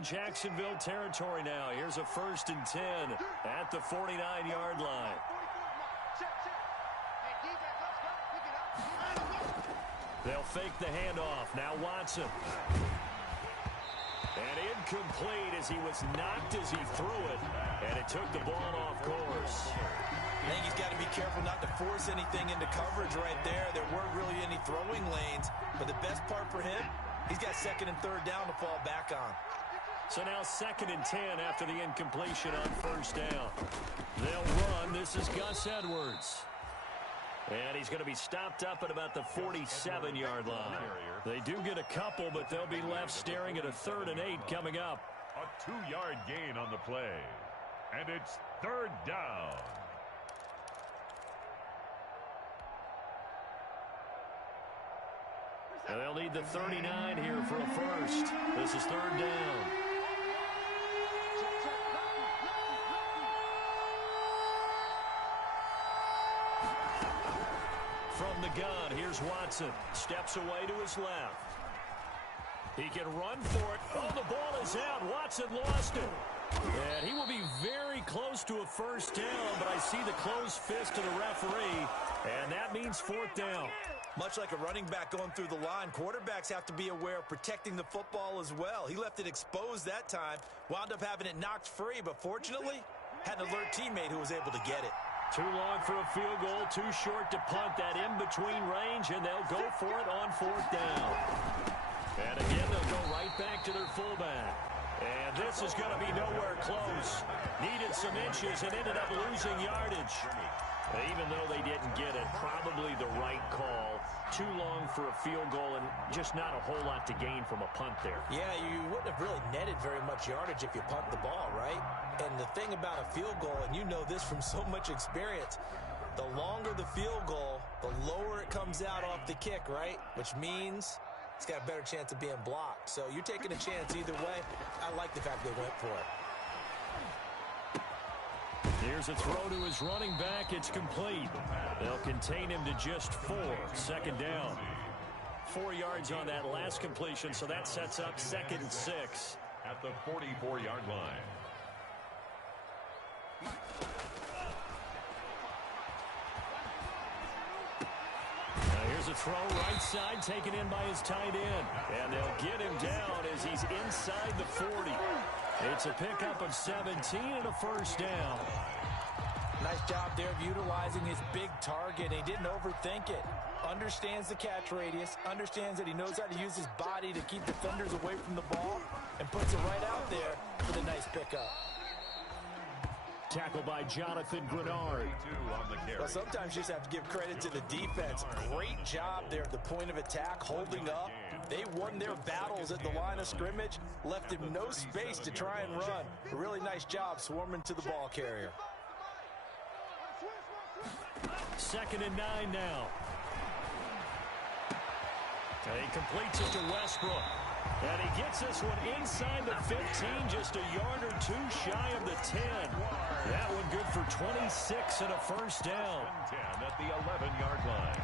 in Jacksonville territory now. Here's a 1st and 10 at the 49-yard line. They'll fake the handoff. Now Watson. And incomplete as he was knocked as he threw it. And it took the ball off course. I think he's got to be careful not to force anything into coverage right there. There weren't really any throwing lanes. But the best part for him, he's got 2nd and 3rd down to fall back on. So now 2nd and 10 after the incompletion on 1st down. They'll run. This is Gus Edwards. And he's going to be stopped up at about the 47-yard line. They do get a couple, but they'll be left staring at a 3rd and 8 coming up. A 2-yard gain on the play. And it's 3rd down. And they'll need the 39 here for a first. This is 3rd down. From the gun, here's Watson. Steps away to his left. He can run for it. Oh, the ball is out. Watson lost it. And he will be very close to a 1st down, but I see the closed fist of the referee, and that means 4th down. Much like a running back going through the line, quarterbacks have to be aware of protecting the football as well. He left it exposed that time, wound up having it knocked free, but fortunately, had an alert teammate who was able to get it. Too long for a field goal, too short to punt that in-between range, and they'll go for it on 4th down. And again, they'll go right back to their fullback. And this is going to be nowhere close. Needed some inches and ended up losing yardage. Even though they didn't get it, probably the right call. Too long for a field goal and just not a whole lot to gain from a punt there. Yeah, you wouldn't have really netted very much yardage if you punt the ball, right? And the thing about a field goal, and you know this from so much experience, the longer the field goal, the lower it comes out off the kick, right? Which means it's got a better chance of being blocked. So you're taking a chance either way. I like the fact they went for it. Here's a throw to his running back. It's complete. They'll contain him to just 4. 2nd down. 4 yards on that last completion, so that sets up 2nd and 6. At the 44-yard line. Here's a throw right side taken in by his tight end. And they'll get him down as he's inside the 40. It's a pickup of 17 and a 1st down. Nice job there of utilizing his big target. He didn't overthink it. Understands the catch radius. Understands that he knows how to use his body to keep defenders away from the ball. And puts it right out there for the nice pickup. Tackled by Jonathan Grenard. Well, sometimes you just have to give credit to the defense. Great job there at the point of attack, holding up. They won their battles at the line of scrimmage, left him no space to try and run. A really nice job swarming to the ball carrier. 2nd and 9 now. And he completes it to Westbrook. And he gets this one inside the 15, just a yard or 2 shy of the 10. That one good for 26 and a 1st down. 10 at the 11-yard line.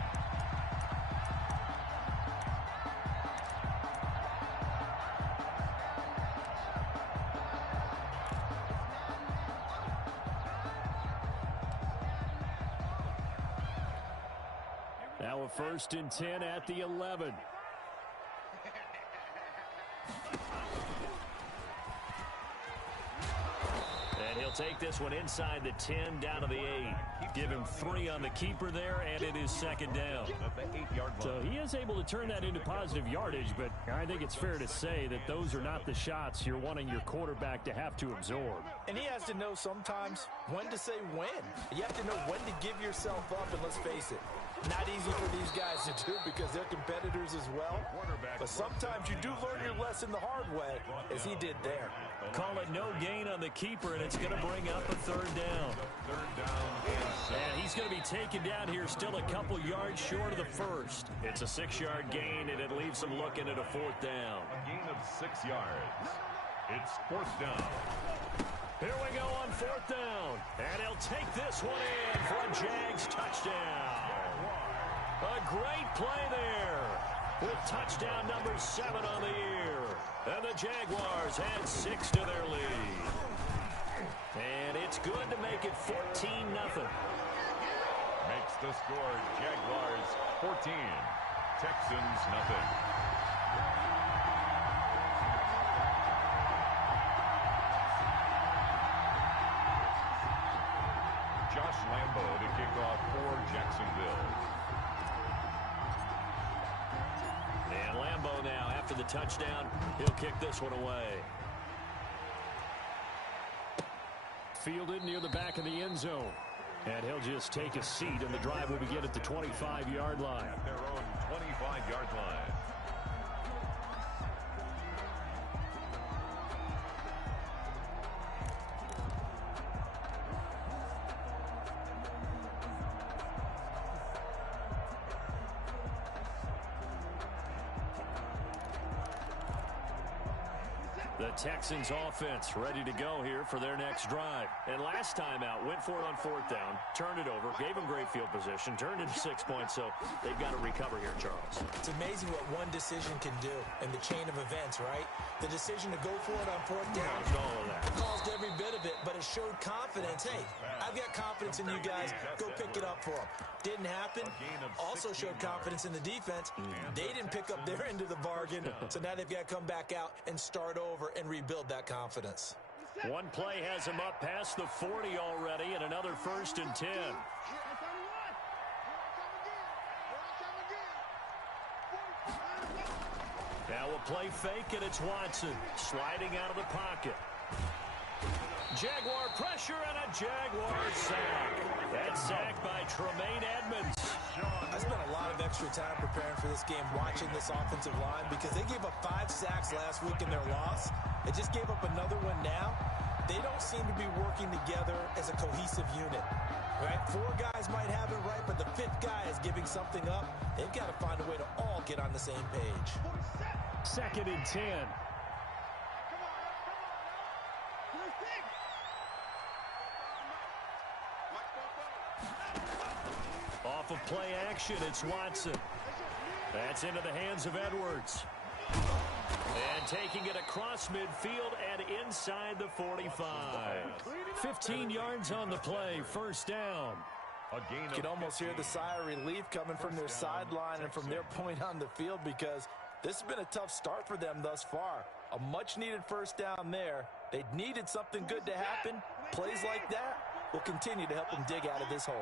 Now a 1st and 10 at the 11. And he'll take this one inside the 10 down to the 8. Give him 3 on the keeper there, and it is 2nd down. So he is able to turn that into positive yardage, but I think it's fair to say that those are not the shots you're wanting your quarterback to have to absorb. And he has to know sometimes when to say when. You have to know when to give yourself up, and let's face it, not easy for these guys to do because they're competitors as well. But sometimes you do learn your lesson the hard way, as he did there. Call it no gain on the keeper, and it's going to bring up a 3rd down. And he's going to be taken down here still a couple yards short of the 1st. It's a 6-yard gain, and it leaves him looking at a 4th down. A gain of 6 yards. It's 4th down. Here we go on 4th down. And he'll take this one in for a Jags touchdown. A great play there. with touchdown number 7 on the year. And the Jaguars add 6 to their lead. And it's good to make it 14-0. Makes the score Jaguars 14, Texans nothing. Josh Lambo to kick off for Jacksonville. And Lambo now, after the touchdown, he'll kick this one away. Fielded near the back of the end zone. And he'll just take a seat, and the drive will begin at the 25-yard line. At their own 25-yard line. The Texans offense ready to go here for their next drive. And last time out, went for it on 4th down, turned it over, gave them great field position, turned into 6 points, so they've got to recover here, Charles. It's amazing what one decision can do in the chain of events, right? The decision to go for it on 4th down all of that. caused every bit of it, but it showed confidence. Hey, I've got confidence in you guys. Go pick it up for them. Didn't happen. Also showed confidence in the defense. They didn't pick up their end of the bargain, so now they've got to come back out and start over and rebuild that confidence. One play has him up past the 40 already, and another 1st and 10. Now a play fake, and it's Watson sliding out of the pocket. Jaguar pressure and a Jaguar sack. That sack by Tremaine Edmonds. I spent a lot of extra time preparing for this game, watching this offensive line, because they gave up 5 sacks last week in their loss. They just gave up another one now. They don't seem to be working together as a cohesive unit. Right? 4 guys might have it right, but the 5th guy is giving something up. They've got to find a way to all get on the same page. 2nd and 10. Off of play action, it's Watson. That's into the hands of Edwards. And taking it across midfield and inside the 45. 15 yards on the play, 1st down. You can almost hear the sigh of relief coming from their sideline and from their point on the field, because this has been a tough start for them thus far. A much-needed 1st down there. They needed something good to happen. Plays like that will continue to help them dig out of this hole.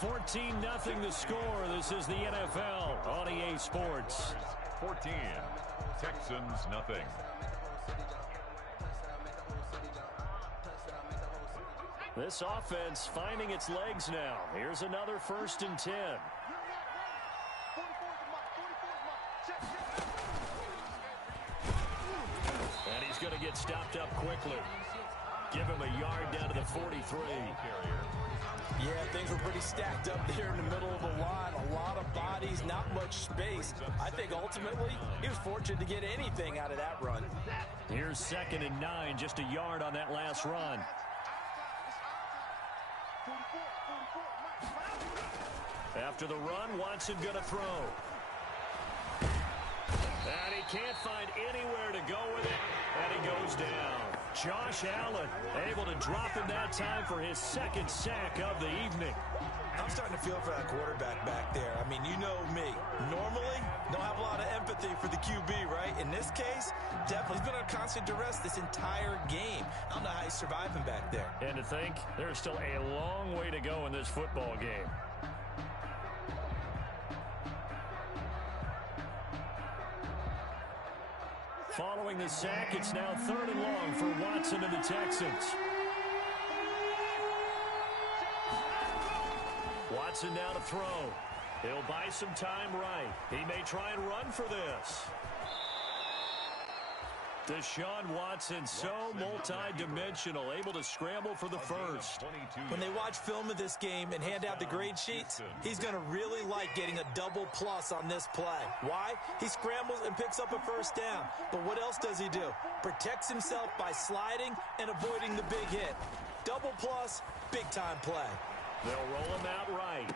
14-0 the score. This is the NFL on EA Sports. 14, Texans nothing. This offense finding its legs now. Here's another 1st and 10. And he's going to get stopped up quickly. Give him a yard down to the 43. Yeah, things were pretty stacked up there in the middle of the line. A lot of bodies, not much space. I think ultimately he was fortunate to get anything out of that run. Here's 2nd and 9, just a yard on that last run. After the run, Watson going to throw. And he can't find anywhere to go with it, and he goes down. Josh Allen able to drop him that time for his 2nd sack of the evening. I'm starting to feel for that quarterback back there. I mean, you know me. Normally, don't have a lot of empathy for the QB, right? In this case, definitely been on constant duress this entire game. I don't know how he's surviving back there. And to think, there's still a long way to go in this football game. Following the sack, it's now 3rd and long for Watson and the Texans. Watson now to throw. He'll buy some time right. He may try and run for this. Deshaun Watson, so multi-dimensional, able to scramble for the first. When they watch film of this game and hand out the grade sheets, he's going to really like getting a double plus on this play. Why? He scrambles and picks up a first down. But what else does he do? Protects himself by sliding and avoiding the big hit. Double plus, big-time play. They'll roll him out right.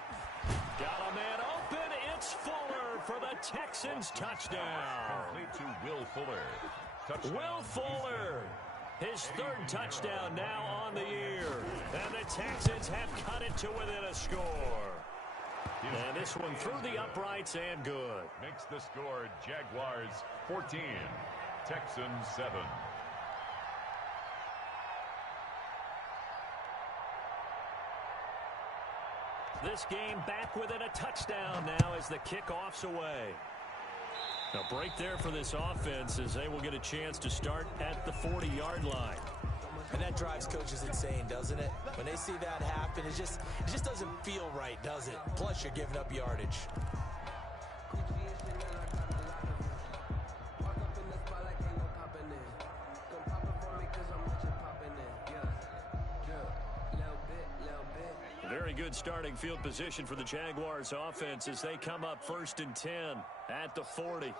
Got a man open. It's Fuller for the Texans touchdown. Complete to Will Fuller. Will Fuller, his third touchdown now on the year. And the Texans have cut it to within a score. And this one through the uprights and good. Makes the score Jaguars 14, Texans 7. This game back within a touchdown now as the kickoff's away. A break there for this offense as they will get a chance to start at the 40-yard line. And that drives coaches insane, doesn't it? When they see that happen, it just doesn't feel right, does it? Plus, you're giving up yardage. Very good starting field position for the Jaguars offense as they come up 1st and 10 at the 40.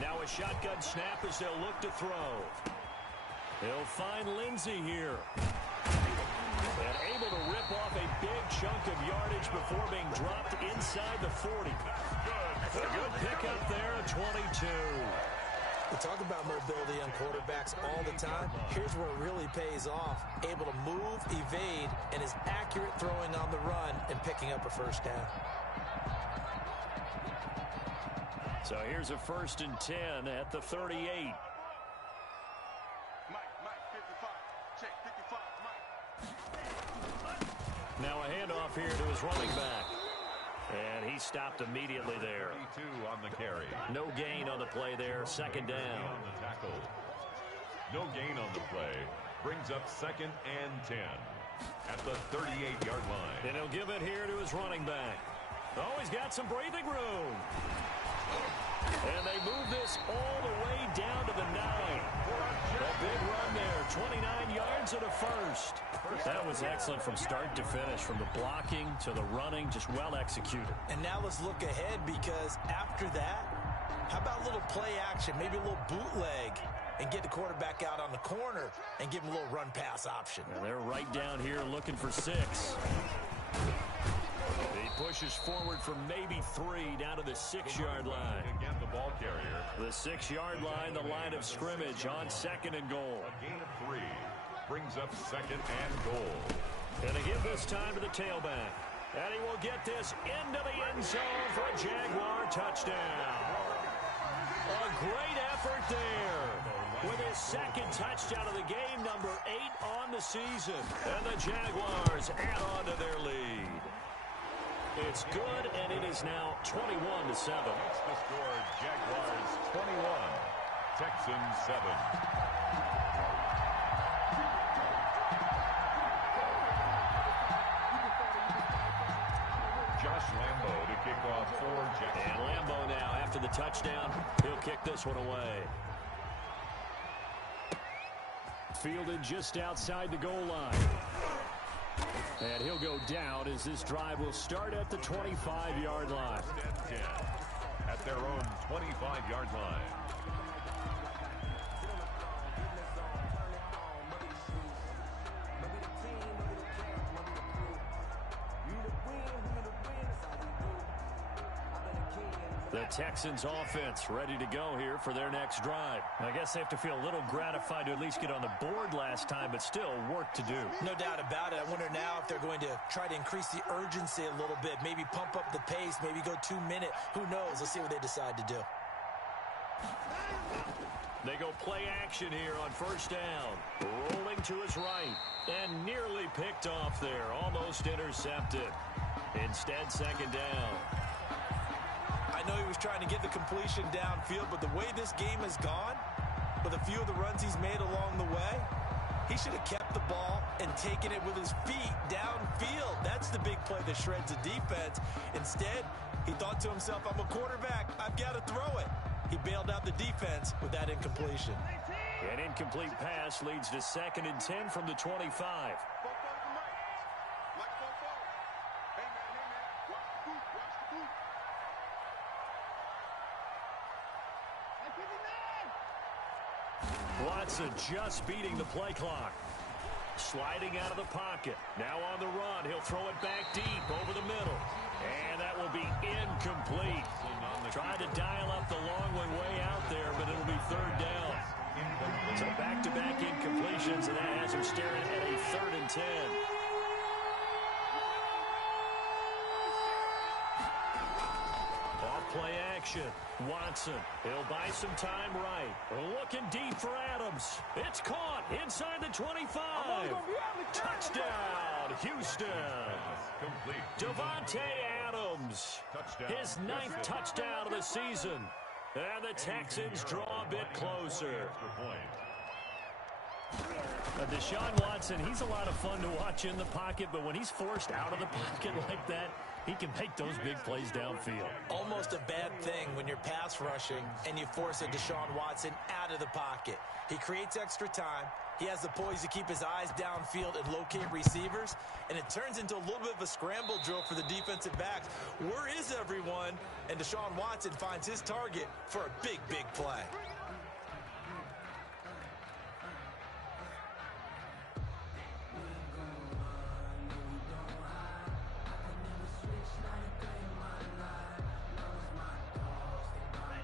Now a shotgun snap as they'll look to throw. They'll find Lindsey here. And able to rip off a big chunk of yardage before being dropped inside the 40. A good pickup there at 22. We talk about mobility on quarterbacks all the time. Here's where it really pays off. Able to move, evade, and is accurate throwing on the run and picking up a first down. So here's a 1st and 10 at the 38. Now a handoff here to his running back. And he stopped immediately there. 22 on the carry. No gain on the play there. 2nd down. On the tackle. No gain on the play. Brings up 2nd and 10 at the 38-yard line. And he'll give it here to his running back. Oh, he's got some breathing room. And they move this all the way down to the 9. A big run there. 29 yards and a first. That was excellent from start to finish, from the blocking to the running, just well executed. And now let's look ahead, because after that, how about a little play action, maybe a little bootleg, and get the quarterback out on the corner and give him a little run pass option. And they're right down here looking for 6. He pushes forward for maybe 3 down to the 6-yard line. Again, the ball carrier. The 6-yard line, the line of scrimmage on 2nd and goal. A gain of 3 brings up 2nd and goal. And they give this time to the tailback. And he will get this into the end zone for a Jaguar touchdown. A great effort there with his 2nd touchdown of the game, number 8 on the season. And the Jaguars add on to their lead. It's good, and it is now 21-7. That's the score, Jaguars 21, Texans 7. Josh Lambo to kick off for Jacksonville. And Lambo now, after the touchdown, he'll kick this one away. Fielded just outside the goal line. And he'll go down as this drive will start at the 25-yard line. At their own 25-yard line. The Texans offense ready to go here for their next drive. I guess they have to feel a little gratified to at least get on the board last time, but still work to do. No doubt about it. I wonder now if they're going to try to increase the urgency a little bit, maybe pump up the pace, maybe go 2-minute. Who knows? Let's see what they decide to do. They go play action here on 1st down. Rolling to his right and nearly picked off there. Almost intercepted. Instead, 2nd down. I know he was trying to get the completion downfield, but the way this game has gone, with a few of the runs he's made along the way, he should have kept the ball and taken it with his feet downfield. That's the big play that shreds the defense. Instead, he thought to himself, I'm a quarterback. I've got to throw it. He bailed out the defense with that incompletion. An incomplete pass leads to 2nd and 10 from the 25. Watson just beating the play clock. Sliding out of the pocket. Now on the run. He'll throw it back deep over the middle. And that will be incomplete. Tried to dial up the long one way out there, but it'll be 3rd down. So back-to-back incompletions, and that has him staring at a 3rd and 10. Off-play action. Watson. He'll buy some time right. Looking deep for Adams. It's caught inside the 25. Touchdown, Houston. Devontae Adams. His 9th touchdown of the season. And the Texans draw a bit closer. Deshaun Watson, he's a lot of fun to watch in the pocket, but when he's forced out of the pocket like that, he can make those big plays downfield. Almost a bad thing when you're pass rushing and you force a Deshaun Watson out of the pocket. He creates extra time. He has the poise to keep his eyes downfield and locate receivers, and it turns into a little bit of a scramble drill for the defensive backs. Where is everyone? And Deshaun Watson finds his target for a big, big play.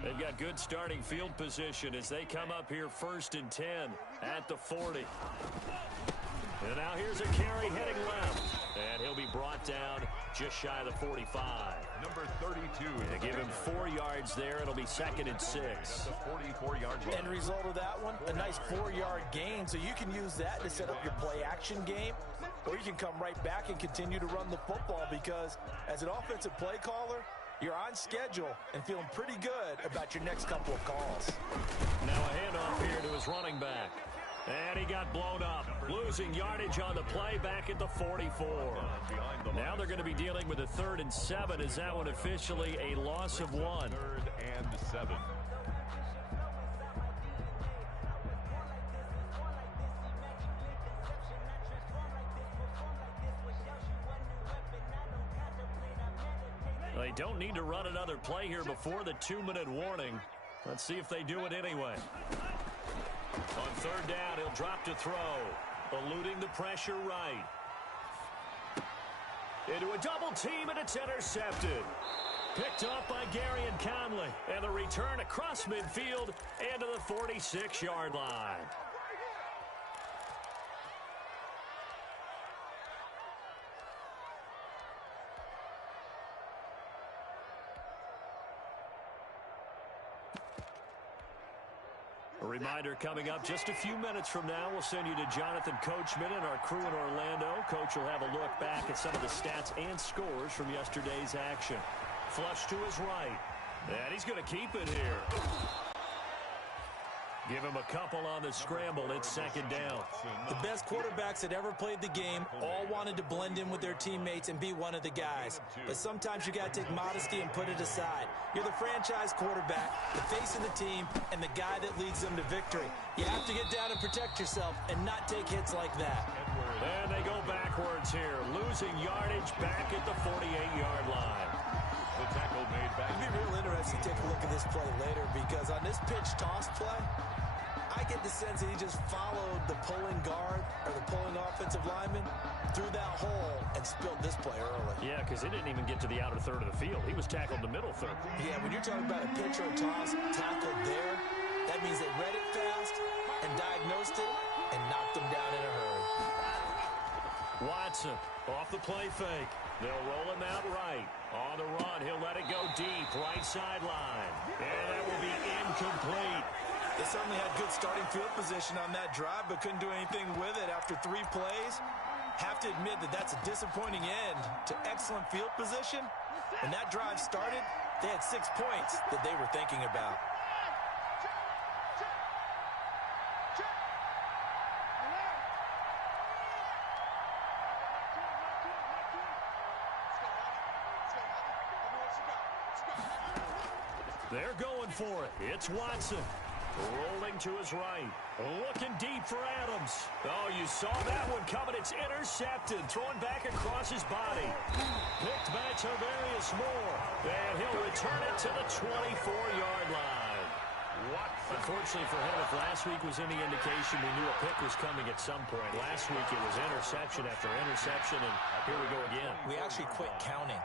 They've got good starting field position as they come up here 1st and 10 at the 40. And now here's a carry heading left. And he'll be brought down just shy of the 45. Number 32. They give him 4 yards there. It'll be 2nd and 6. That's a 44-yard run. End result of that one, a nice 4-yard gain. So you can use that to set up your play-action game, or you can come right back and continue to run the football because as an offensive play caller, you're on schedule and feeling pretty good about your next couple of calls. Now a handoff here to his running back. And he got blown up. Losing yardage on the play back at the 44. Now they're going to be dealing with a 3rd and 7. Is that one officially a loss of 1? 3rd and 7. They don't need to run another play here before the 2-minute warning. Let's see if they do it anyway. On 3rd down, he'll drop to throw. Eluding the pressure right. Into a double team, and it's intercepted. Picked up by Gary and Conley. And the return across midfield into the 46-yard line. A reminder coming up just a few minutes from now, we'll send you to Jonathan Coachman and our crew in Orlando. Coach will have a look back at some of the stats and scores from yesterday's action. Flush to his right. And he's going to keep it here. Give him a couple on the scramble. It's 2nd down. The best quarterbacks that ever played the game all wanted to blend in with their teammates and be one of the guys. But sometimes you got to take modesty and put it aside. You're the franchise quarterback, the face of the team, and the guy that leads them to victory. You have to get down and protect yourself and not take hits like that. And they go backwards here, losing yardage back at the 48-yard line. The tackle made back. It'd be real interesting to take a look at this play later because on this pitch toss play, I get the sense that he just followed the pulling guard or the pulling offensive lineman through that hole and spilled this play early. Yeah, because it didn't even get to the outer third of the field. He was tackled in the middle third. Yeah, when you're talking about a pitch or a toss tackled there, that means they read it fast and diagnosed it and knocked him down in a hurry. Watson off the play fake. They'll roll him out right. On the run, he'll let it go deep, right sideline. And that will be incomplete. They certainly had good starting field position on that drive, but couldn't do anything with it after 3 plays. Have to admit that that's a disappointing end to excellent field position. When that drive started, they had 6 points that they were thinking about. They're going for it. It's Watson. Rolling to his right. Looking deep for Adams. Oh, you saw that one coming. It's intercepted. Thrown back across his body. Picked by Tarvarius Moore. And he'll return it to the 24-yard line. Unfortunately for him, if last week was any indication, we knew a pick was coming at some point. Last week it was interception after interception, and here we go again. We actually quit counting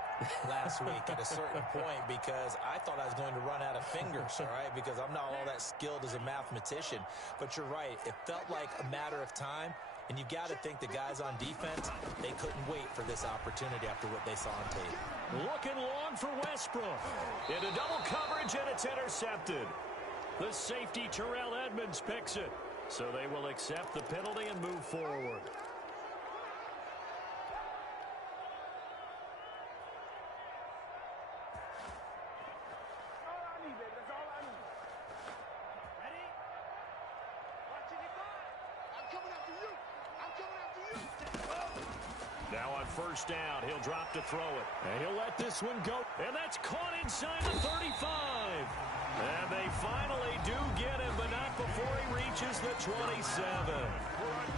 last week at a certain point because I thought I was going to run out of fingers, all right, because I'm not all that skilled as a mathematician. But you're right. It felt like a matter of time, and you got to think the guys on defense, they couldn't wait for this opportunity after what they saw on tape. Looking long for Westbrook. Into double coverage, and it's intercepted. The safety, Terrell Edmonds, picks it. So they will accept the penalty and move forward. Now on first down, he'll drop to throw it. And he'll let this one go. And that's caught inside the 35. And they finally do get him, but not before he reaches the 27.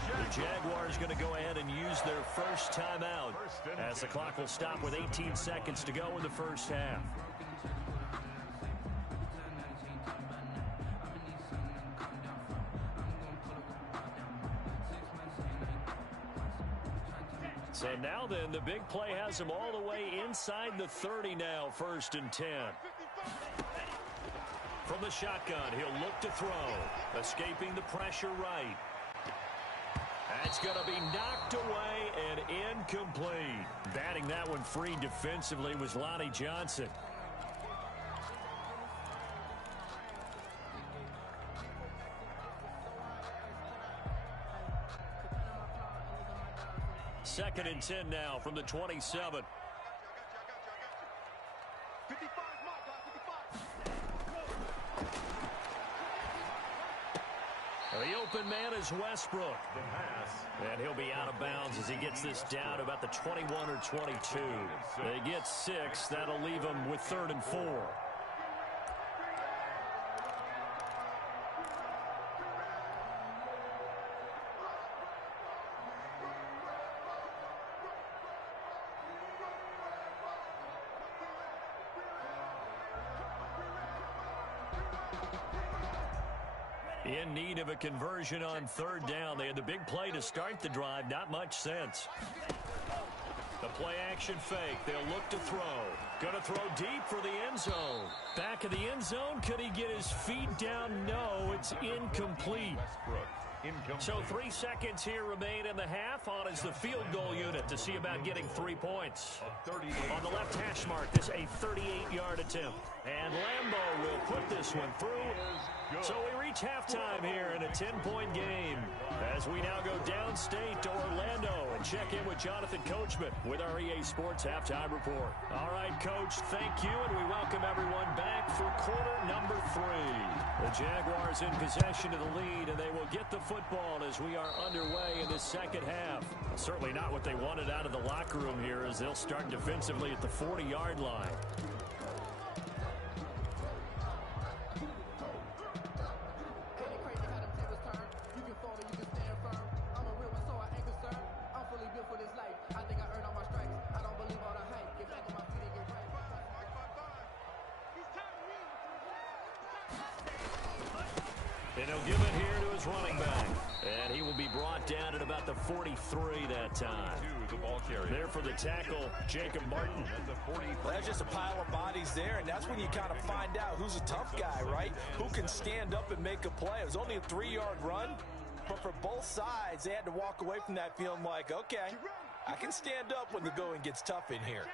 The Jaguars going to go ahead and use their first timeout as the clock will stop with 18 seconds to go in the first half. So now then, the big play has him all the way inside the 30 now, 1st and 10. From the shotgun, he'll look to throw. Escaping the pressure right. That's going to be knocked away and incomplete. Batting that one free defensively was Lonnie Johnson. Second and 10 now from the 27. The open man is Westbrook. The pass. And he'll be out of bounds as he gets this down about the 21 or 22. They get 6. That'll leave him with 3rd and 4. In need of a conversion on 3rd down. They had the big play to start the drive. Not much sense. The play action fake. They'll look to throw. Going to throw deep for the end zone. Back of the end zone. Could he get his feet down? No, it's incomplete. So 3 seconds here remain in the half. On is the field goal unit to see about getting 3 points. On the left hash mark, this a 38-yard attempt. And Lambeau will put this one through. So we reach halftime here in a 10-point game as we now go downstate to Orlando and check in with Jonathan Coachman with our EA Sports Halftime Report. All right, Coach, thank you, and we welcome everyone back for quarter number 3. The Jaguars in possession of the lead, and they will get the football as we are underway in this second half. Certainly not what they wanted out of the locker room here as they'll start defensively at the 40-yard line. And he'll give it here to his running back. And he will be brought down at about the 43 that time. There for the tackle, Jacob Martin. Well, that's just a pile of bodies there, and that's when you kind of find out who's a tough guy, right? Who can stand up and make a play. It was only a 3-yard run, but for both sides, they had to walk away from that feeling like, okay, I can stand up when the going gets tough in here.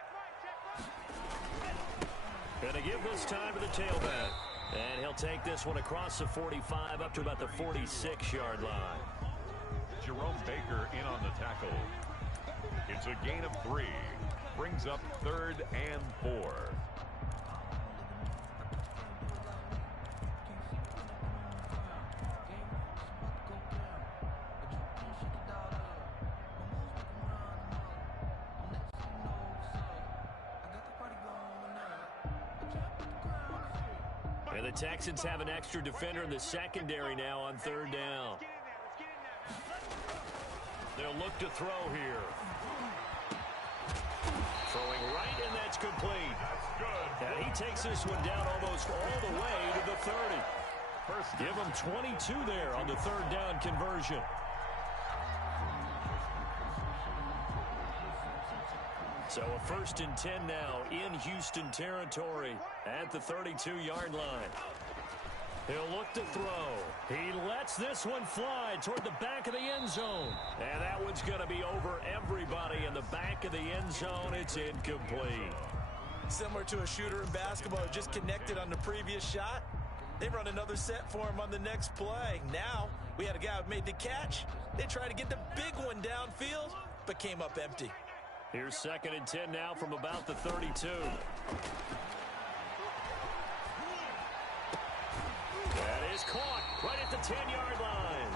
Gonna give this time to the tailback. And he'll take this one across the 45 up to about the 46-yard line. Jerome Baker in on the tackle. It's a gain of 3. Brings up 3rd and 4. And the Texans have an extra defender in the secondary now on third down. They'll look to throw here. Throwing right, and that's complete. That's good. And he takes this one down almost all the way to the 30. Give him 22 there on the third down conversion. So a 1st and 10 now in Houston territory at the 32-yard line. He'll look to throw. He lets this one fly toward the back of the end zone. And that one's going to be over everybody in the back of the end zone. It's incomplete. Similar to a shooter in basketball who just connected on the previous shot. They run another set for him on the next play. Now, we had a guy who made the catch. They tried to get the big one downfield, but came up empty. Here's 2nd and 10 now from about the 32. That is caught right at the 10-yard line.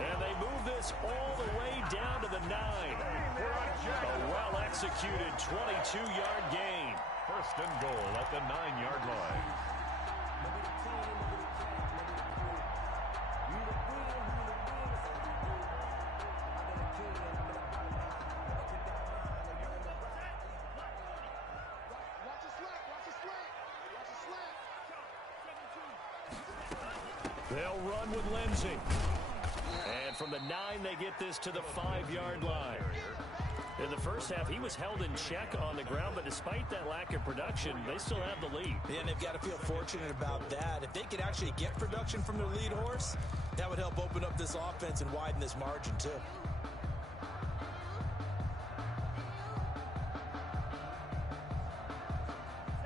And they move this all the way down to the 9. A well-executed 22-yard gain. 1st and goal at the 9-yard line. They'll run with Lindsey. And from the 9, they get this to the 5-yard line. In the first half, he was held in check on the ground, but despite that lack of production, they still have the lead. And they've got to feel fortunate about that. If they could actually get production from their lead horse, that would help open up this offense and widen this margin, too.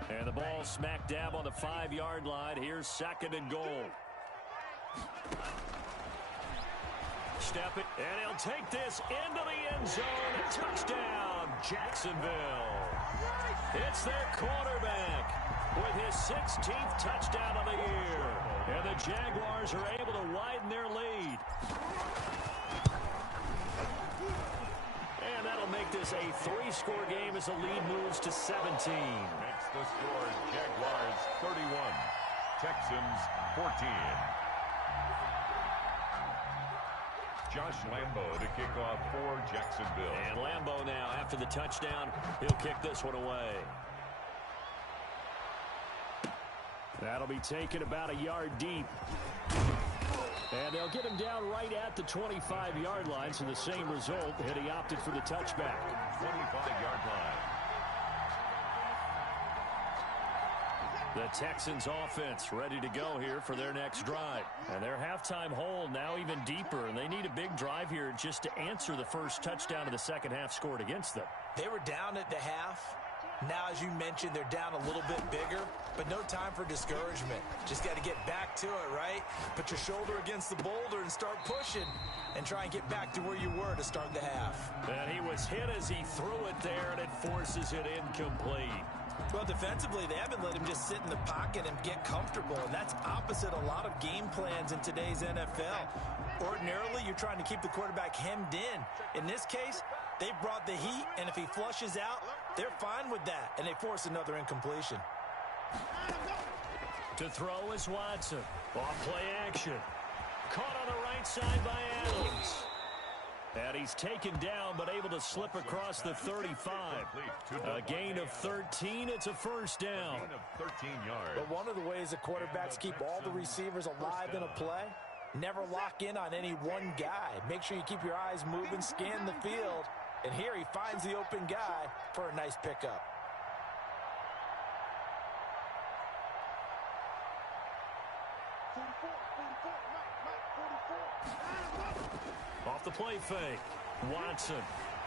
And the ball smack dab on the 5-yard line. Here's 2nd and goal. Step it, and he'll take this into the end zone. Touchdown, Jacksonville. It's their quarterback with his 16th touchdown of the year. And the Jaguars are able to widen their lead. And that'll make this a 3-score game as the lead moves to 17. Makes the score Jaguars 31, Texans 14. Josh Lambo to kick off for Jacksonville. And Lambo now, after the touchdown, he'll kick this one away. That'll be taken about a yard deep. And they'll get him down right at the 25-yard line, so the same result, and he opted for the touchback. 25-yard line. The Texans offense ready to go here for their next drive. And their halftime hole now even deeper, and they need a big drive here just to answer the first touchdown of the second half scored against them. They were down at the half. Now, as you mentioned, they're down a little bit bigger, but no time for discouragement. Just got to get back to it, right? Put your shoulder against the boulder and start pushing and try and get back to where you were to start the half. And he was hit as he threw it there, and it forces it incomplete. Well, defensively, they haven't let him just sit in the pocket and get comfortable, and that's opposite a lot of game plans in today's NFL. Ordinarily, you're trying to keep the quarterback hemmed in. In this case, they brought the heat, and if he flushes out, they're fine with that, and they force another incompletion. To throw is Watson. Off play action. Caught on the right side by Adams. And he's taken down, but able to slip across the 35. A gain of 13. It's a first down. Gain of 13 yards. But one of the ways the quarterbacks keep all the receivers alive in a play, never lock in on any one guy. Make sure you keep your eyes moving, scan the field. And here he finds the open guy for a nice pickup. Off the play fake. Watson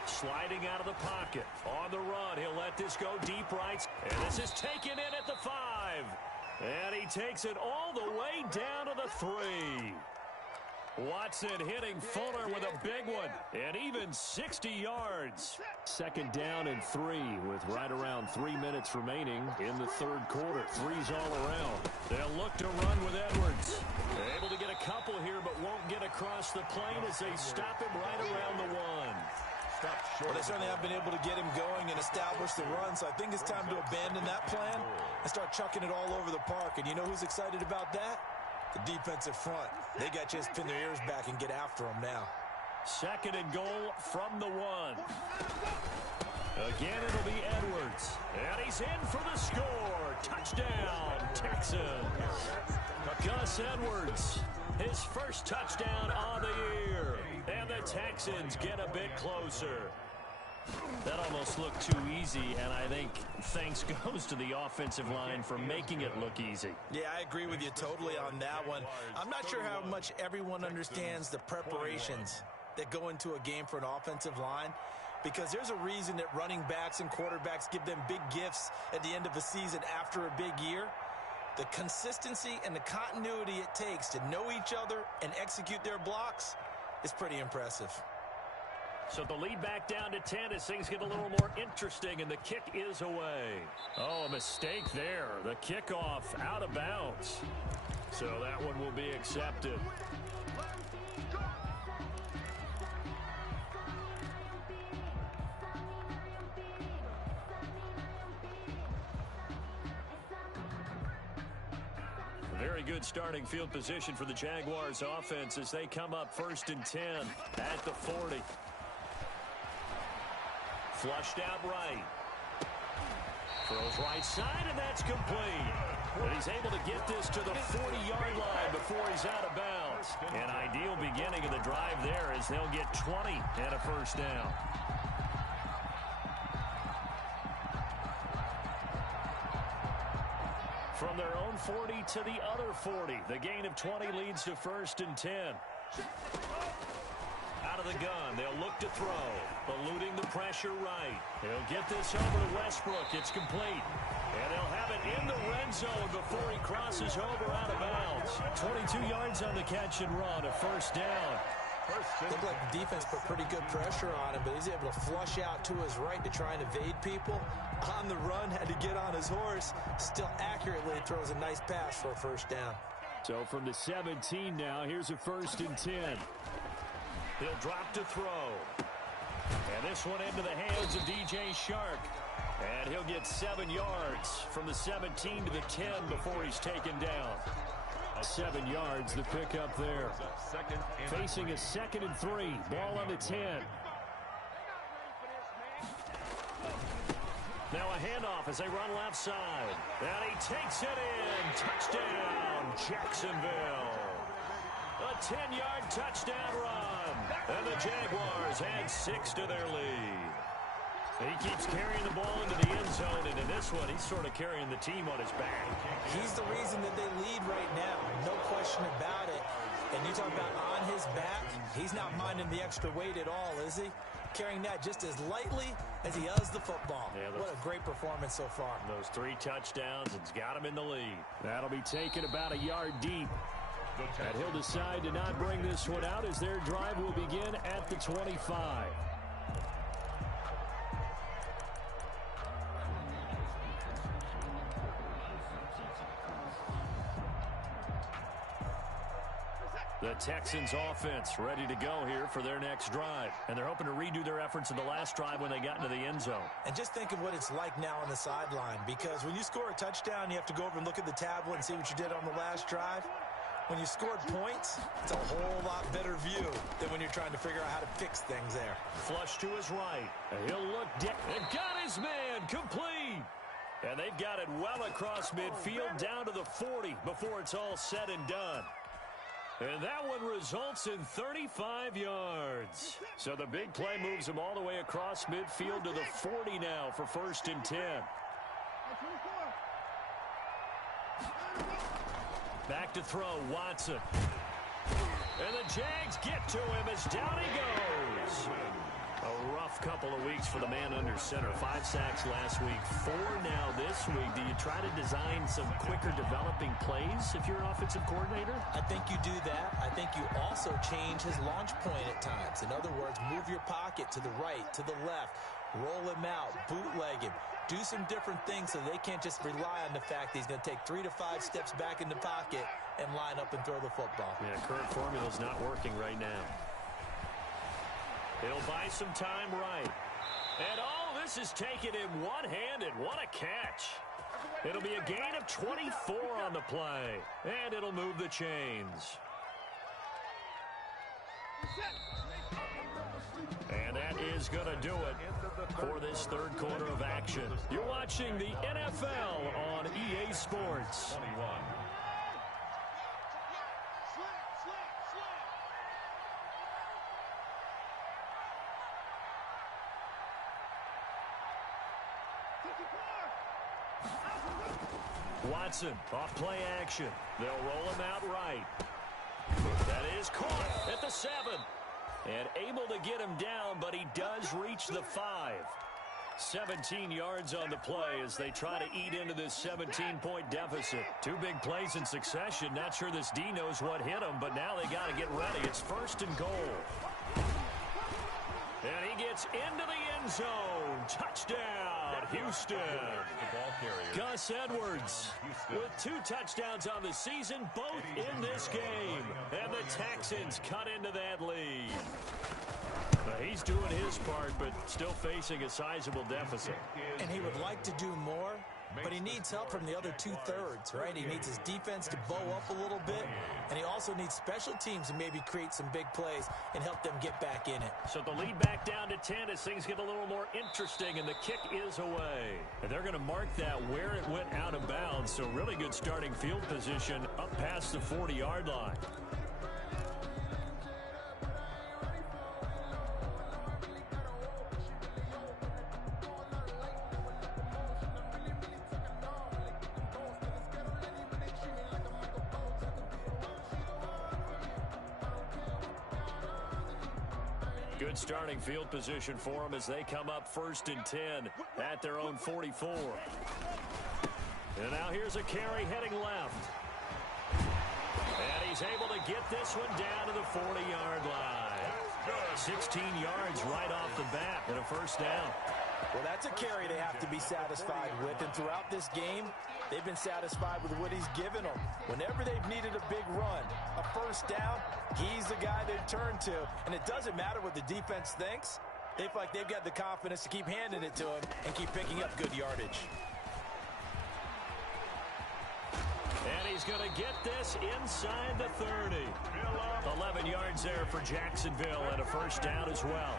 sliding out of the pocket. On the run, he'll let this go deep right. And this is taken in at the 5. And he takes it all the way down to the 3. Watson hitting Fuller with a big one. And even 60 yards. Second down and 3 with right around 3 minutes remaining in the third quarter. 3's all around. They'll look to run with Edwards. Able to get a couple here, but won't get across the plane as they stop him right around the 1. Well, they certainly have been able to get him going and establish the run, so I think it's time to abandon that plan and start chucking it all over the park. And you know who's excited about that? The defensive front. They got to just pin their ears back and get after him now. 2nd and goal from the 1. Again, it'll be Edwards. And he's in for the score. Touchdown, Texans. Gus Edwards, his first touchdown on the year. And the Texans get a bit closer. That almost looked too easy, and I think thanks goes to the offensive line for making it look easy. Yeah, I agree with you totally on that one. I'm not sure how much everyone understands the preparations that go into a game for an offensive line, because there's a reason that running backs and quarterbacks give them big gifts at the end of a season after a big year. The consistency and the continuity it takes to know each other and execute their blocks is pretty impressive. So the lead back down to 10 as things get a little more interesting, and the kick is away. Oh, a mistake there. The kickoff out of bounds. So that one will be accepted. Very good starting field position for the Jaguars offense as they come up 1st and 10 at the 40. Flushed out right. Throws right side, and that's complete. But he's able to get this to the 40-yard line before he's out of bounds. An ideal beginning of the drive there as they'll get 20 and a first down. From their own 40 to the other 40. The gain of 20 leads to 1st and 10. Out of the gun, they'll look to throw. Eluding the pressure right. He'll get this over to Westbrook. It's complete. And they'll have it in the red zone before he crosses over out of bounds. 22 yards on the catch and run, a first down. Looked like the defense put pretty good pressure on him, but he's able to flush out to his right to try and evade people. On the run, had to get on his horse. Still accurately throws a nice pass for a first down. So from the 17 now, here's a 1st and 10. He'll drop to throw. And this one into the hands of DJ Shark. And he'll get 7 yards from the 17 to the 10 before he's taken down. 7 yards, the pickup there. Facing a 2nd and 3. Ball on the 10. Now a handoff as they run left side. And he takes it in. Touchdown, Jacksonville. A 10-yard touchdown run. And the Jaguars add 6 to their lead. He keeps carrying the ball into the end zone, and in this one, he's sort of carrying the team on his back. He's the reason that they lead right now, no question about it. And you talk about on his back, he's not minding the extra weight at all, is he? Carrying that just as lightly as he does the football. Yeah, what a great performance so far. Those 3 touchdowns, it's got him in the lead. That'll be taken about a yard deep. And he'll decide to not bring this one out as their drive will begin at the 25. The Texans offense ready to go here for their next drive. And they're hoping to redo their efforts in the last drive when they got into the end zone. And just think of what it's like now on the sideline, because when you score a touchdown, you have to go over and look at the tablet and see what you did on the last drive. When you scored points, it's a whole lot better view than when you're trying to figure out how to fix things there. Flush to his right. And he'll look down. And got his man complete. And they've got it well across midfield down to the 40 before it's all said and done. And that one results in 35 yards. So the big play moves him all the way across midfield to the 40 now for 1st and 10. Back to throw, Watson. And the Jags get to him as down he goes. A rough couple of weeks for the man under center. 5 sacks last week, 4 now this week. Do you try to design some quicker developing plays if you're an offensive coordinator? I think you do that. I think you also change his launch point at times. In other words, move your pocket to the right, to the left, roll him out, bootleg him. Do some different things so they can't just rely on the fact that he's going to take 3 to 5 steps back in the pocket and line up and throw the football. Yeah, current formula's not working right now. He'll buy some time right. And all this is taken in one-handed. What a catch. It'll be a gain of 24 on the play. And it'll move the chains. And that is going to do it for this third quarter of action. You're watching the NFL on EA Sports. 21. Watson, off play action. They'll roll him out right. That is caught at the 7. And able to get him down, but he does reach the 5. 17 yards on the play as they try to eat into this 17-point deficit. 2 big plays in succession. Not sure this D knows what hit him, but now they got to get ready. It's 1st and goal. And he gets into the end zone. Touchdown, Houston. The ball carrier. Gus Edwards with 2 touchdowns on the season, both in this game. And the Texans cut into that lead. He's doing his part, but still facing a sizable deficit. And he would like to do more, but he needs help from the other 2/3, right? He needs his defense to bow up a little bit, and he also needs special teams to maybe create some big plays and help them get back in it. So the lead back down to 10 as things get a little more interesting, and the kick is away. And they're going to mark that where it went out of bounds, so really good starting field position up past the 40-yard line. Good starting field position for them as they come up 1st and 10 at their own 44. And now here's a carry heading left. And he's able to get this one down to the 40-yard line. 16 yards right off the bat and a 1st down. Well, that's a carry they have to be satisfied with, and throughout this game, they've been satisfied with what he's given them. Whenever they've needed a big run, a 1st down, he's the guy they turn to. And it doesn't matter what the defense thinks. They feel like they've got the confidence to keep handing it to him and keep picking up good yardage. And he's going to get this inside the 30. 11 yards there for Jacksonville and a 1st down as well.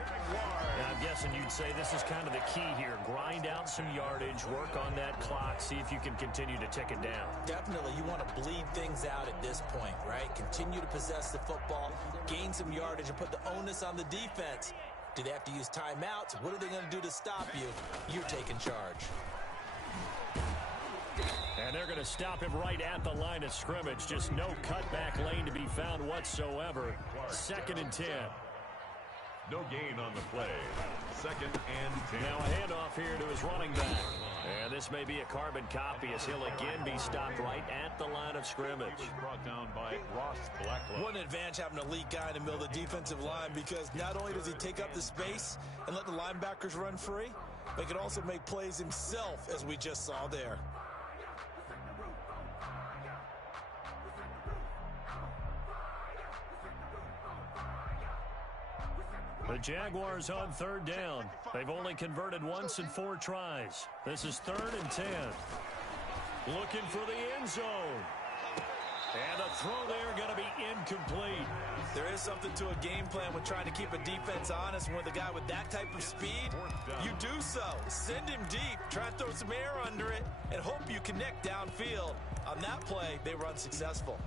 And I'm guessing you'd say this is kind of the key here. Grind out some yardage, work on that clock, see if you can continue to tick it down. Definitely, you want to bleed things out at this point, right? Continue to possess the football, gain some yardage, and put the onus on the defense. Do they have to use timeouts? What are they going to do to stop you? You're taking charge. And they're going to stop him right at the line of scrimmage. Just no cutback lane to be found whatsoever. 2nd and 10. No gain on the play. 2nd and 10. Now a handoff here to his running back. And this may be a carbon copy as he'll again be stopped right at the line of scrimmage. Brought down by Ross Blacklow. What an advantage having an elite guy in the middle of the defensive line, because not only does he take up the space and let the linebackers run free, but he can also make plays himself, as we just saw there. The Jaguars on 3rd down. They've only converted once in 4 tries. This is 3rd and 10. Looking for the end zone. And a throw there going to be incomplete. There is something to a game plan when trying to keep a defense honest. When with a guy with that type of speed, you do so. Send him deep. Try to throw some air under it and hope you connect downfield. On that play, they were unsuccessful.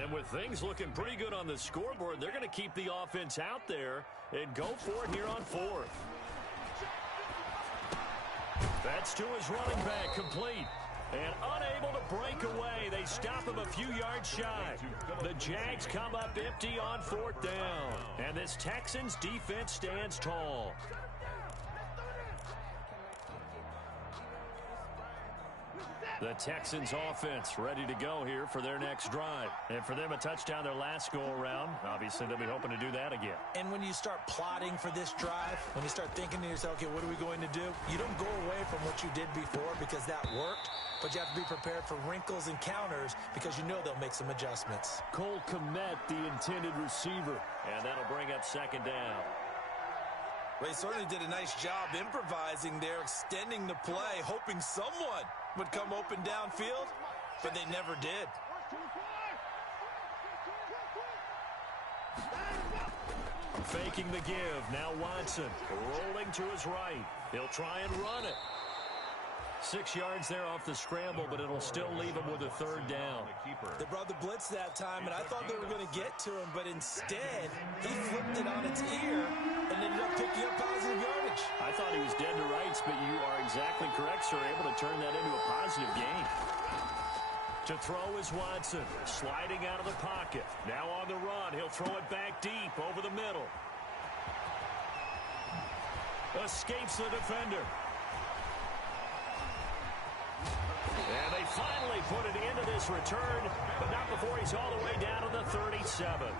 And with things looking pretty good on the scoreboard, they're going to keep the offense out there and go for it here on 4th. That's to his running back, complete. And unable to break away. They stop him a few yards shy. The Jags come up empty on 4th down. And this Texans defense stands tall. The Texans offense ready to go here for their next drive. And for them, a touchdown their last go-around. Obviously, they'll be hoping to do that again. And when you start plotting for this drive, when you start thinking to yourself, okay, what are we going to do? You don't go away from what you did before because that worked, but you have to be prepared for wrinkles and counters because you know they'll make some adjustments. Cole Kmet, the intended receiver. And that'll bring up second down. Well, he certainly did a nice job improvising there, extending the play, hoping someone would come open downfield, but they never did. Faking the give. Now Watson rolling to his right. He'll try and run it. 6 yards there off the scramble, but it'll still leave him with a third down. They brought the blitz that time, and I thought they were going to get to him, but instead, he flipped it on its ear and ended up picking up positive yardage. I thought he was dead to rights, but you are exactly correct, sir. Able to turn that into a positive gain. To throw is Watson, sliding out of the pocket. Now on the run, he'll throw it back deep over the middle. Escapes the defender. And they finally put it into this return, but not before he's all the way down to the 37.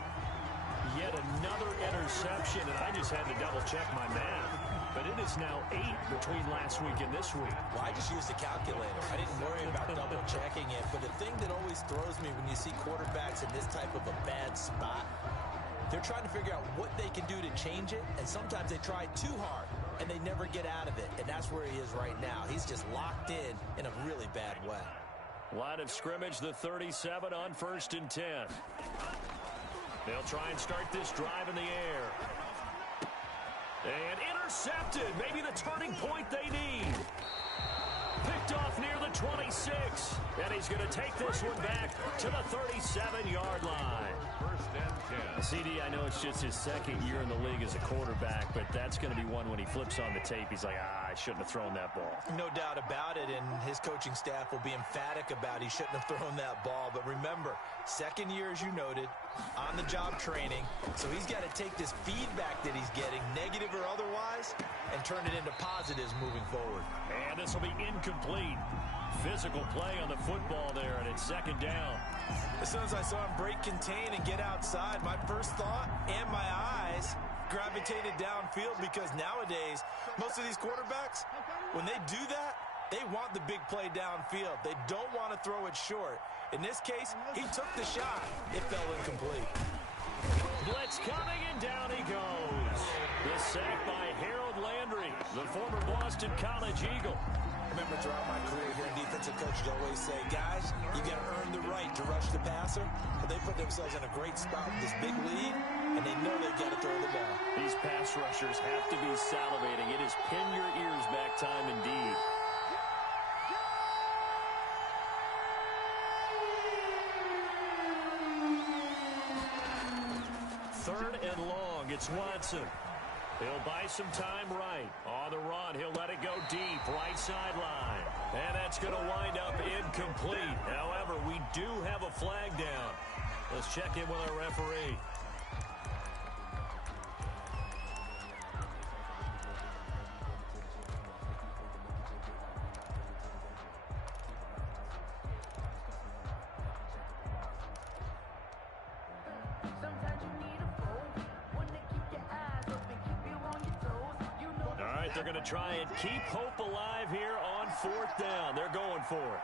Yet another interception, and I just had to double-check my math. But it is now 8 between last week and this week. Well, I just used a calculator. I didn't worry about double-checking it. But the thing that always throws me when you see quarterbacks in this type of a bad spot, they're trying to figure out what they can do to change it, and sometimes they try too hard, and they never get out of it. And that's where he is right now. He's just locked in a really bad way. Line of scrimmage, the 37 on 1st and 10. They'll try and start this drive in the air. And intercepted. Maybe the turning point they need. Picked off near the 26. And he's going to take this one back to the 37-yard line. 1st and 10. CD, I know it's just his second year in the league as a quarterback, but that's going to be one when he flips on the tape. He's like, I shouldn't have thrown that ball. No doubt about it, and his coaching staff will be emphatic about he shouldn't have thrown that ball. But remember, second year, as you noted, on-the-job training. So he's got to take this feedback that he's getting, negative or otherwise, and turn it into positives moving forward. And this will be incomplete. Physical play on the football there, and it's second down. As soon as I saw him break contain and get outside, my first thought and my eyes gravitated downfield, because nowadays, most of these quarterbacks, when they do that, they want the big play downfield. They don't want to throw it short. In this case, he took the shot. It fell incomplete. Blitz coming, and down he goes. The sack by Harold Landry, the former Boston College Eagle. Remember, throughout my career here in defensive coaches always say, guys, you got to earn the right to rush the passer. But they put themselves in a great spot with this big lead, and they know they've got to throw the ball. These pass rushers have to be salivating. It is pin your ears back time indeed. Third and long, it's Watson. He'll buy some time right. On the run, he'll let it go deep, right sideline. And that's going to wind up incomplete. However, we do have a flag down. Let's check in with our referee. They're going to try and keep hope alive here on 4th down. They're going for it.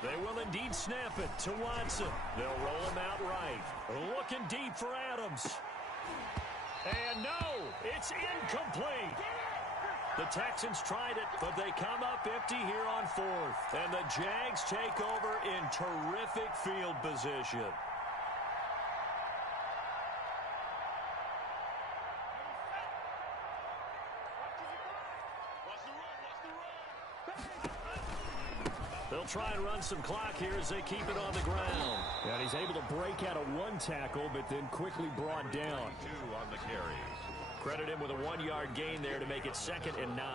They will indeed snap it to Watson. They'll roll him out right. Looking deep for Adams. And no, it's incomplete. The Texans tried it, but they come up empty here on 4th. And the Jags take over in terrific field position. They'll try and run some clock here as they keep it on the ground. And he's able to break out of one tackle, but then quickly brought down. 2 on the carry. Credit him with a 1-yard gain there to make it 2nd and 9.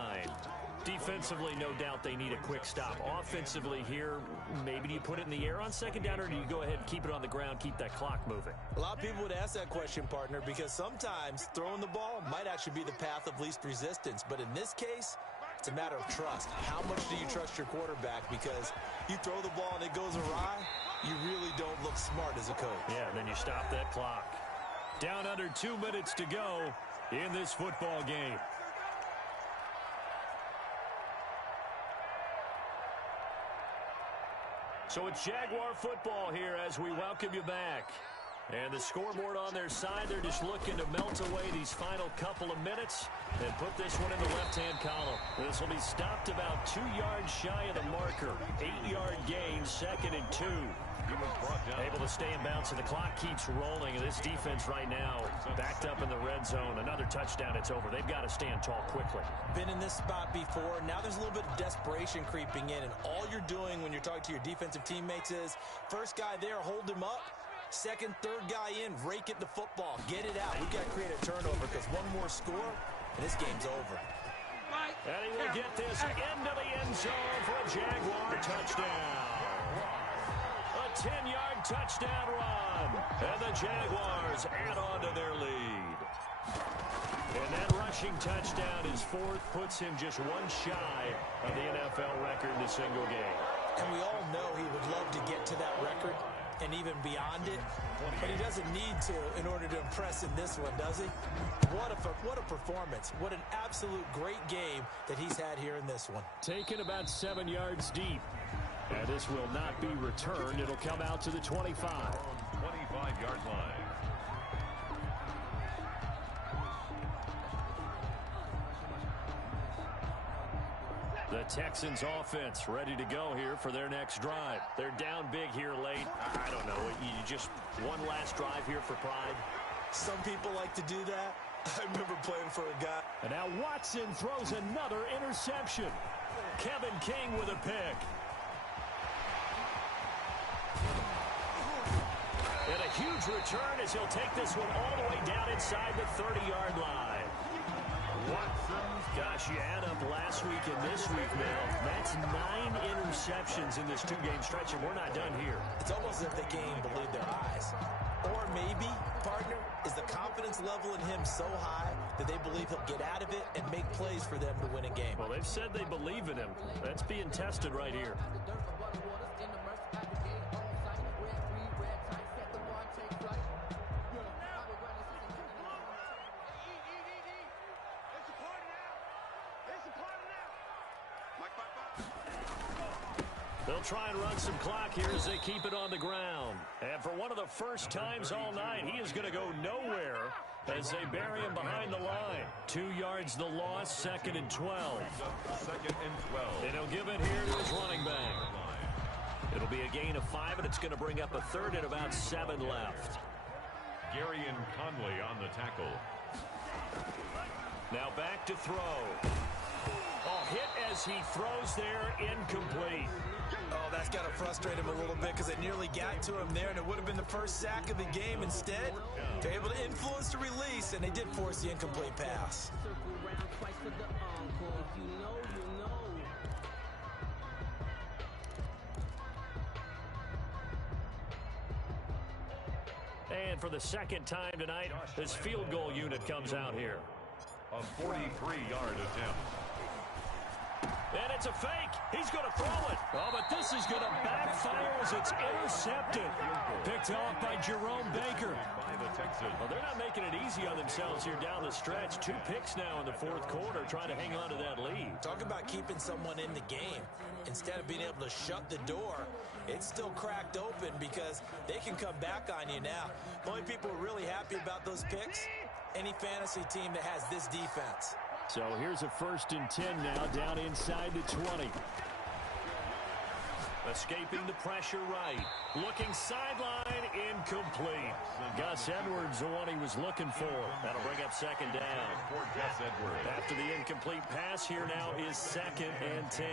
Defensively, no doubt they need a quick stop. Offensively here, maybe do you put it in the air on 2nd down, or do you go ahead and keep it on the ground, keep that clock moving? A lot of people would ask that question, partner, because sometimes throwing the ball might actually be the path of least resistance. But in this case, It's a matter of trust. How much do you trust your quarterback? Because you throw the ball and it goes awry, you really don't look smart as a coach. Yeah, and then you stop that clock. Down under 2 minutes to go in this football game. So it's Jaguar football here as we welcome you back. And the scoreboard on their side, they're just looking to melt away these final couple of minutes and put this one in the left-hand column. This will be stopped about 2 yards shy of the marker. 8-yard gain, 2nd and 2. Able to stay in bounds, and the clock keeps rolling. And this defense right now backed up in the red zone. Another touchdown, it's over. They've got to stand tall quickly. Been in this spot before. Now there's a little bit of desperation creeping in, and all you're doing when you're talking to your defensive teammates is first guy there, hold him up. Second, third guy in, rake at the football. Get it out. We've got to create a turnover because one more score, and this game's over. And he will get this into the end zone for a Jaguar touchdown. A 10-yard touchdown run. And the Jaguars add on to their lead. And that rushing touchdown, his fourth, puts him just one shy of the NFL record in a single game. And we all know he would love to get to that record and even beyond it, but he doesn't need to in order to impress in this one, does he? What a performance. What an absolute great game that he's had here in this one. Taken about 7 yards deep. And this will not be returned. It'll come out to the 25. 25-yard line. The Texans offense ready to go here for their next drive. They're down big here late. I don't know. You just one last drive here for pride. Some people like to do that. I remember playing for a guy. And now Watson throws another interception. Kevin King with a pick. And a huge return as he'll take this one all the way down inside the 30-yard line. Gosh, you add up last week and this week now. That's 9 interceptions in this two-game stretch, and we're not done here. It's almost as if they can't even believe their eyes. Or maybe, partner, is the confidence level in him so high that they believe he'll get out of it and make plays for them to win a game. Well, they've said they believe in him. That's being tested right here. They'll try and run some clock here as they keep it on the ground. And for one of the first times all night, he is going to go nowhere as they bury him behind the line. 2 yards the loss, 2nd and 12. 2nd and 12. And he'll give it here to his running back. It'll be a gain of 5, and it's going to bring up a third and about 7 left. Gary and Conley on the tackle. Now back to throw. Oh, hit as he throws there, incomplete. Oh, that's got to frustrate him a little bit because it nearly got to him there, and it would have been the first sack of the game. Instead, they're able to influence the release, and they did force the incomplete pass. And for the second time tonight, this field goal unit comes out here. A 43-yard attempt. And it's a fake. He's going to throw it. Oh, but this is going to backfire as it's intercepted. Picked off by Jerome Baker. Well, they're not making it easy on themselves here down the stretch. 2 picks now in the 4th quarter, trying to hang on to that lead. Talk about keeping someone in the game. Instead of being able to shut the door, it's still cracked open because they can come back on you now. The only people who are really happy about those picks, any fantasy team that has this defense. So here's a 1st and 10 now, down inside the 20. Escaping the pressure right. Looking sideline, incomplete. Gus Edwards, the one he was looking for. That'll bring up 2nd down. For Gus Edwards. After the incomplete pass, here now is 2nd and 10.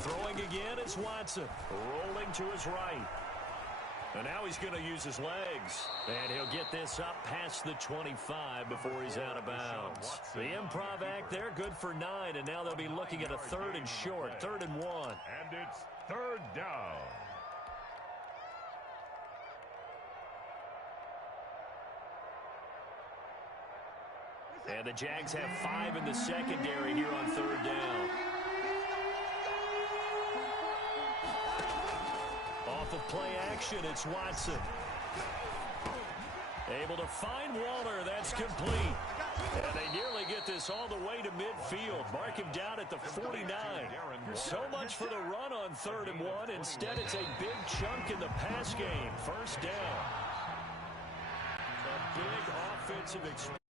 Throwing again, it's Watson. Rolling to his right. And now he's going to use his legs. And he'll get this up past the 25 before he's out of bounds. The improv act there, good for 9. And now they'll be looking at a 3rd and short, 3rd and 1. And it's 3rd down. And the Jags have 5 in the secondary here on 3rd down. Off of play action, it's Watson. Able to find Waller. That's complete. And they nearly get this all the way to midfield. Mark him down at the 49. So much for the run on 3rd and 1. Instead, it's a big chunk in the pass game. 1st down. A big offensive experience.